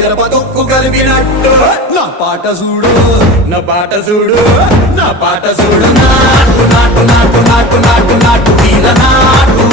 మిరప తొక్కు కలిపినట్టు నా పాట చూడు నా పాట చూడు నా పాట చూడు నాటు నాటు నాటు నాటు నాటు నాటు తీల నాటు